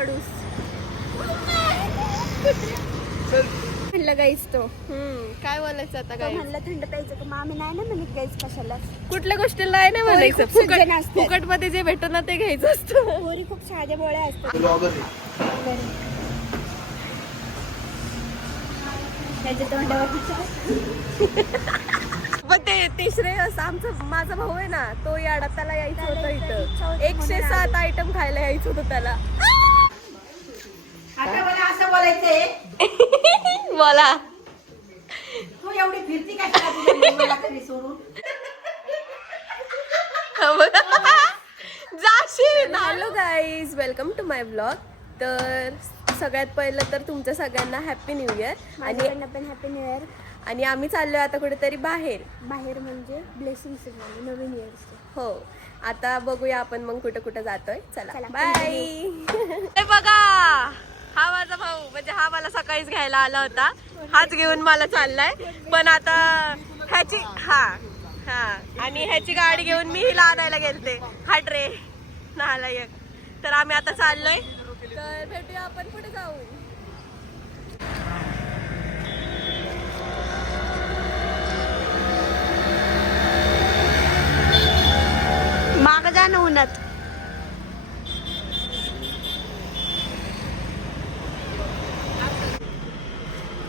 खडूस म्हणलं गाईस तो काय बोलायचं आता काय म्हणलं थंड प्यायचं का? मग आम्ही नाही ना म्हणत गाईस कशाला. कुठल्या गोष्टीला आहे ना म्हणायचं. फुकट मध्ये जे भेटत ना ते घ्यायचं असतं. पोरी खूप साध्या बोळ्या असतात. त्याच्या तोंडावर पण ते तिसरे आमचं माझा भाऊ आहे ना तो याडा त्याला यायचं होतं इथं 107 आयटम खायला यायचं होतं त्याला. आता मला असं बोलायचंय बोला तू एवढी फिरती कशाला तुझ्या मुलाला तरी सोडून. Hello guys, welcome to my blog. तर सगळ्यात पहिलं तर तुमच्या सगळ्यांना हॅपी न्यू इयर. आणि पण हॅपी न्यू इयर. आणि आम्ही चाललोय आता कुठेतरी बाहेर म्हणजे ब्लेसिंग्स नवीन इयर्स. हो, आता बघूया आपण मग कुठं कुठं जातोय. चला बाय. हे बघा, हा माझा भाऊ, म्हणजे हा मला सकाळीच घ्यायला आला होता. हाच घेऊन मला चाललाय. पण आता ह्याची हा आणि ह्याची गाडी घेऊन मी हिला आणायला गेलते. हा ट्रे नालायक. तर आम्ही आता चाललोय. तर भेटूया आपण पुढे जाऊ. माग जा ना उन्हात.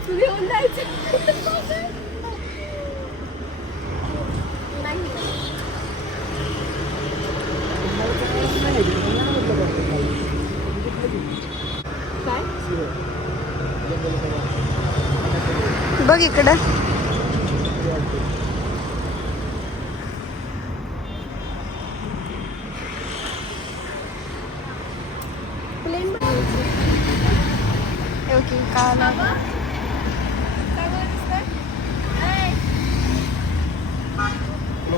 तू घेऊन जायचं काय बघ इकडं. प्लेन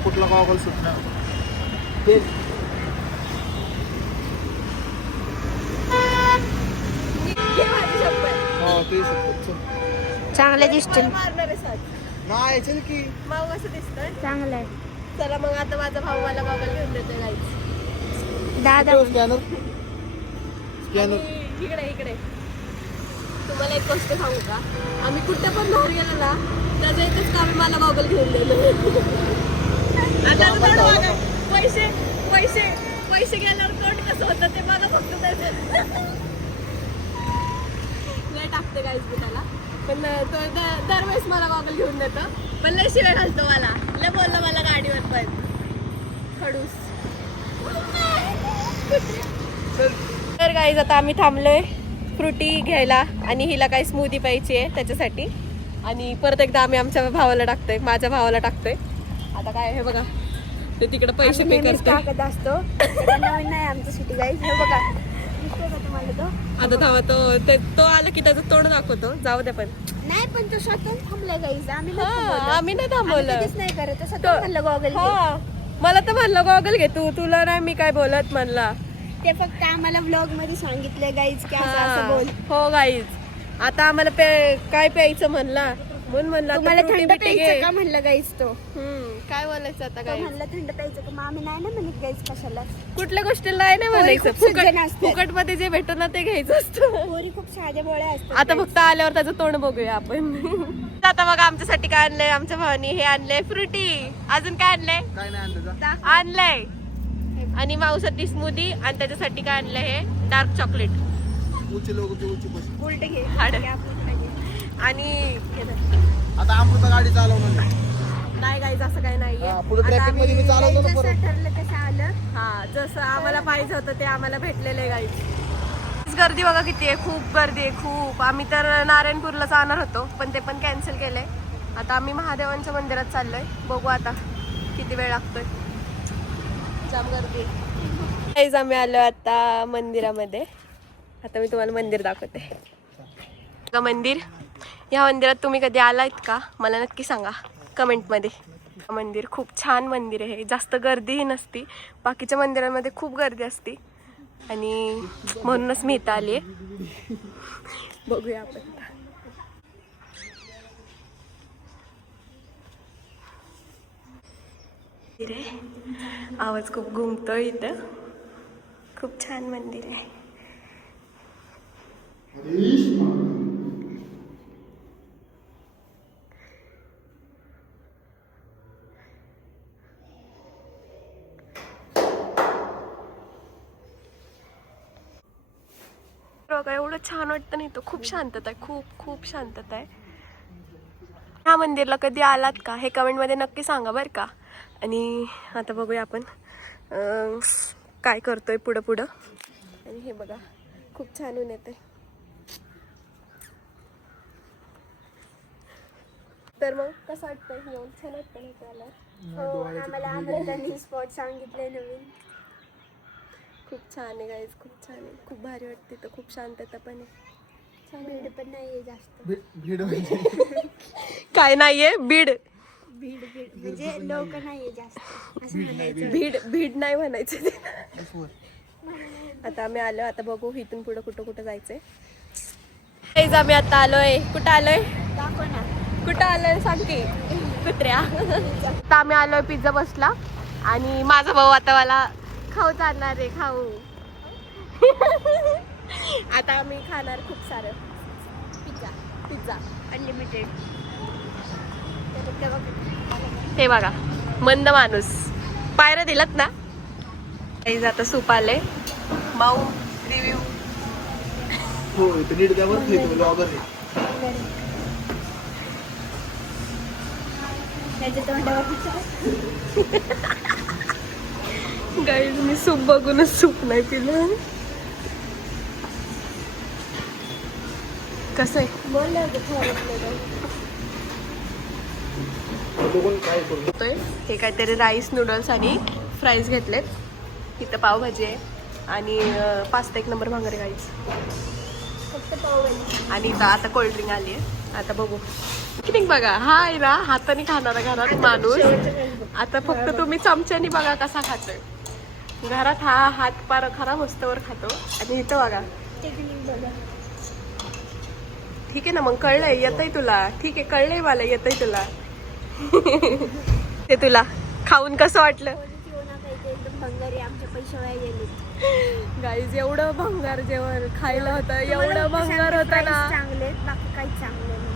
कुठला गॉगल सुटणार. चांगले दिसतील. मारणार आहे साथ. नाही चल की भाऊ असं दिसतंय. चांगलं आहे. चला मग आता माझा भाऊ मला गॉगल घेऊन देतोय गाईस. दादा स्कॅनर स्कॅनर इकडे इकडे तुम्हाला एक गोष्ट सांगू का? आम्ही कुठे पण बाहेर गेलो ना त्याच्या इथेच का मला गॉगल घेऊन दिलं. आता तर बघा, पैसे पैसे पैसे गेल्यावर तोंड कसं होतं ते बघा फक्त. लय टाकते गाईस मी त्याला. पण तो दरवेळेस मला गॉगल घेऊन देतो. पण लय शिवाय घालतो मला. लय बोलला मला गाडीवर पण खडूस. तर गाईज आता आम्ही थांबलोय फ्रुटी घ्यायला आणि हिला काही स्मूदी प्यायची आहे त्याच्यासाठी. आणि परत एकदा आम्ही आमच्या भावाला टाकतोय, माझ्या भावाला टाकतोय. आता काय हे बघा, ते तिकडे पैसे पे करते. टाकत असतो. नवीन नाही आमच्यासाठी गाईस. हे बघा दिसतोय का तुम्हाला तो? आता धावा तो आला की त्याचं तोंड दाखवतो. जाऊ दे. पण नाही, पण तो स्वतः थांबलाय गाईस. आम्ही आम्ही नाही थांबवलं. कधीच नाही करत. तो स्वतः म्हणलं गॉगल हा, मला तर म्हणलं गॉगल घे तू. तुला नाही मी काय बोलत म्हणला. ते फक्त आम्हाला व्लॉग मध्ये सांगितलंय गाईज की असं असं बोल. हो गाईज, आता आम्हाला काय प्यायचं म्हणला म्हणून म्हणला तुम्हाला थंड प्यायचं का म्हणलं गाईज तो. काय बोलायचं आता तो काय म्हणलं थंड प्यायचं का? मग आम्ही नाही ना म्हणत गाईज कशाला. कुठल्या गोष्टीला आहे ना म्हणायचं. खूप सज्जन असतात. फुकट मध्ये जे भेटत ना ते घ्यायचं असतं. पोरी खूप साध्या बोळ्या असतात. आता फक्त आल्यावर त्याचं तोंड बघूया आपण. आता बघा आमच्यासाठी काय आणलंय. आमच्या भावानी हे आणलंय फ्रुटी. अजून काय आणलंय? काय नाही आणलं. आणलंय. आणि माऊसाठी स्मूदी. आणि त्याच्यासाठी काय आणलंय? हे डार्क चॉकलेट. उची लोक उची बस. उलट घे. आणि आता अमृता गाडी चालवणार. नाही गाईज असं काही नाहीये. पुढे ट्रॅफिक मध्ये मी चालवतो ना जसं परत. ठरलं तसं आलं. हा, जसं आम्हाला पाहिजे होतं ते आम्हाला भेटलेलं आहे गाईज. गर्दी बघा किती आहे. खूप गर्दी आहे खूप. आम्ही तर नारायणपूरला जाणार होतो पण ते पण कॅन्सल केलंय. आता आम्ही महादेवांच्या मंदिरात चाललोय. बघू आता किती वेळ लागतोय. जाम गर्दी. गाईज आम्ही आलो आता मंदिरामध्ये. आता मी तुम्हाला मंदिर दाखवते. मंदिर, या मंदिरात तुम्ही कधी आलात का मला नक्की सांगा कमेंटमध्ये. मंदिर खूप छान मंदिर आहे. जास्त गर्दीही नसती. बाकीच्या मंदिरांमध्ये खूप गर्दी असते आणि म्हणूनच मी इथं आली आहे. बघूया आपण. आवाज खूप घुमतोय इथं. खूप छान मंदिर आहे. बघा एवढं छान वाटतं नाही, तो खूप शांतता आहे, खूप खूप शांतता आहे. ह्या मंदिरला कधी आलात का हे कमेंटमध्ये नक्की सांगा बरं का. आणि आता बघूया आपण काय करतोय पुढं पुढं. आणि हे बघा खूप छान ऊन येते. तर मग कसं वाटतंय येऊन? छान वाटतं ना त्याला? हो, आम्हाला अमृतांनी स्पॉट सांगितले नवीन. खूप छान आहे गाईज, खूप छान आहे, खूप भारी वाटते. तर खूप शांतता पण आहे. भीड पण नाहीये जास्त. भीड म्हणजे काय नाहीये? बीड भीड म्हणजे लोक नाहीये जास्त असं म्हणायचं. भीड नाही म्हणायचं ते. आता आम्ही आलो, आता बघू इथून पुढं कुठं कुठं जायचंय. गाईज आम्ही आता आलोय. कुठं आलोय? दाखव ना. कुठं आलोय सांग की कुत्र्या. आता आम्ही आलोय पिझ्झा बसला आणि माझा भाऊ आता मला खाऊ चालणार आहे, खाऊ. आता आम्ही खाणार खूप सारं पिझ्झा अनलिमिटेड. ते बघा मंद माणूस. पायऱ्या दिलात ना. गाईज आता सूप आले. माऊ रिव्ह्यू. हो इथं नीट द्यावर खायचं ब्लॉगर आहे. त्याच्या तोंडावर गाईज मी सूप बघूनच सूप नाही पिलं. कसं आहे? बोललं होतं बघून काय करू. हे काहीतरी राईस नूडल्स आणि फ्राईज घेतलेत. इथं पावभाजी आहे आणि पास्ता एक नंबर भांगरे गाईज. फक्त पावभाजी. आणि इथं आता कोल्ड्रिंक आली आहे. आता बघू किती बघा. हा आहे ना हाताने खाणारा घरात माणूस. आता फक्त तुम्ही चमच्यानी बघा कसा खातोय. घरात हा हात पार खरा मस्तवर खातो. आणि इथं बघा. टेक्निक बघा. ठीक आहे ना मग कळलंय येतंय तुला. ठीक आहे कळलंय मला येतंय तुला. ते तुला खाऊन कसं वाटलं? एकदम भंगारी. आमचे पैसे वाया गेले. गाईज एवढं भंगार जेवण खायला होतं. एवढं भंगार होतं ना. चांगले बाकी काहीच चांगलं नाही.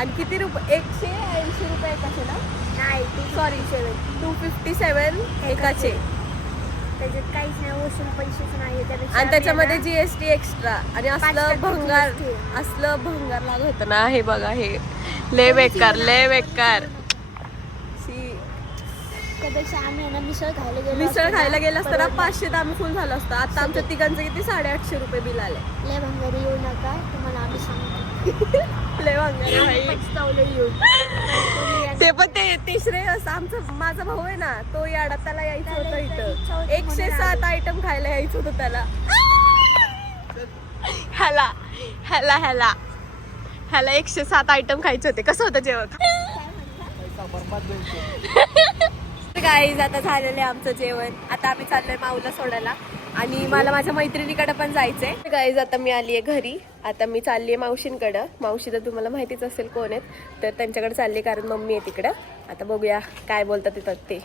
आणि किती रुपये? 180 रुपये एकाचे ना. नाही सॉरी 257 एकाचे. त्याच्यात काहीच नाही. वसूल पैसेच नाही. आणि त्याच्यामध्ये GST एक्स्ट्रा. आणि असलं 5% भंगार GST. असलं भंगार लागत होतं ना. हे बघा हे लय बेकार लय बेकार. त्यापेक्षा आम्ही ना मिसळ खायला गेलो. मिसळ खायला गेलं असतं ना 500 तर आम्ही फुल झालो असतो. आता आमच्या तिघांचं किती 850 रुपये बिल आले. लय भंगारी येऊ नका तुम्हाला आम्ही सांगतो. लय भंगार आहे भाई. पचतावले येऊन. ते पण ते तिसरे असं आमचं माझा भाऊ आहे ना तो याडा. त्याला यायचं होतं इथं 107 आयटम खायला यायचं होतं त्याला. ह्याला ह्याला ह्याला ह्याला 107 आयटम खायचे होते. कसं होतं जेवण? गाईज आता झालेलं आहे आमचं जेवण. आता आम्ही चाललोय माऊला सोडायला आणि मला माझ्या मैत्रिणीकडे पण जायचंय. गाईज आता मी आली आहे घरी. आता मी चालली आहे मावशींकडं. मावशी तर तुम्हाला माहितीच असेल कोण आहेत. तर त्यांच्याकडे चालली कारण मम्मी आहे तिकडं. आता बघूया काय बोलतात येतात ते.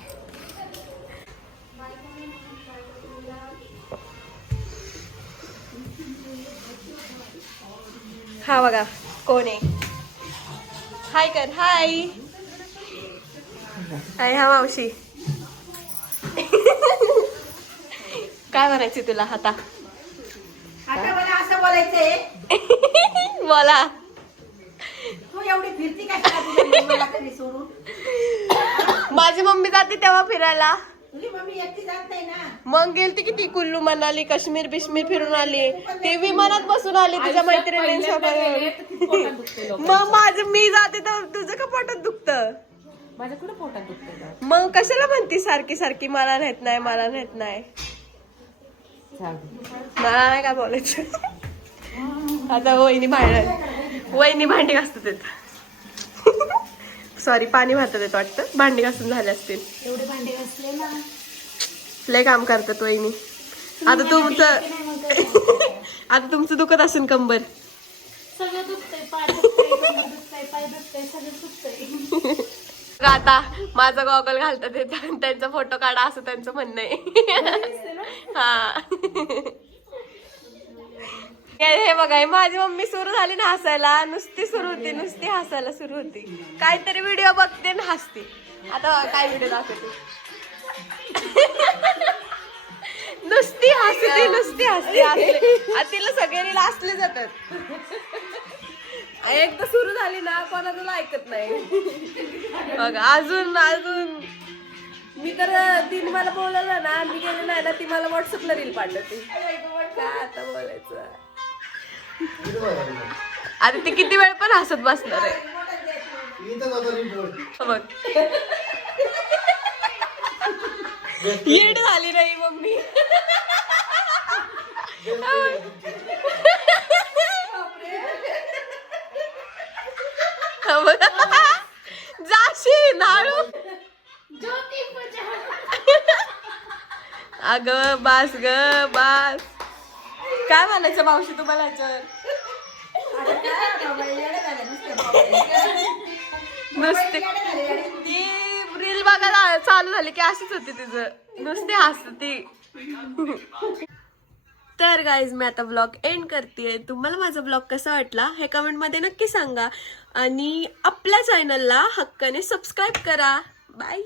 हा बघा कोण आहे. हाय कर. हाय हाय. हा मावशी. काय म्हणायची तुला आता? आता मला असं बोलायचंय. बोला. तू एवढी फिरती कशाला तुझ्या मम्मीला कधी सोडून? माझी मम्मी जाते तेव्हा फिरायला. तुझी मम्मी एकटी जात नाही ना. मग गेलती की ती कुल्लू मनाली काश्मीर बिश्मीर फिरून आली. ती विमानात बसून आली तुझ्या मैत्रिणींसोबत. मग माझं मी जाते तर तुझं का पोटात दुखतं? माझं कुठं पोटात दुखतंय? मग कशाला म्हणती सारखी सारखी मला नेत नाही मला नेत नाही. मला नाही काय बोलायचं. आता वहिनी भांडी घासतात येत. सॉरी पाणी भरतात येत वाटतं. भांडी घासून झाले असतील. एवढे भांडे घासले ना. लय काम करतात वहिनी. आता तुमचं दुखत असेल कंबर. सगळं दुखतंय. पाय दुखतंय, कमर दुखतंय, पाय दुखतंय, सगळं दुखतंय. आता माझा गॉगल घालतात येत त्यांचा फोटो काढा असं त्यांचं म्हणणं आहे. हा हे बघा हे माझी मम्मी सुरू झाली ना हसायला, नुसती सुरू होती, नुसती हसायला सुरू होती. काहीतरी व्हिडिओ बघते ना हसते. आता काय व्हिडिओ दाखवते. नुसती हसते, नुसती हसते. तिला सगळे लाचले जातात. एकदा सुरू झाली ना कोणाला ऐकत नाही. बघा अजून अजून मी तर तिने मला बोलवलं ना, मी गेले नाही ना, ती मला व्हॉट्सअपला रील पाठवते. काय आता बोलायचं. आता ती किती वेळ पण हसत बसणार आहे. बघ येड झाली नाही मम्मी. जाशी नाळू. अग बास ग बास. काय म्हणायचं मावशी तुम्हाला ह्याच्यावर. नुसते ती रील बघायला चालू झाली की अशीच होती तिचं, नुसते हसती. तर गाईज मी आता ब्लॉग एंड करते. तुम्हाला माझा ब्लॉग कसा वाटला हे कमेंटमध्ये नक्की सांगा आणि आपल्या चॅनलला हक्काने सबस्क्राईब करा. बाय.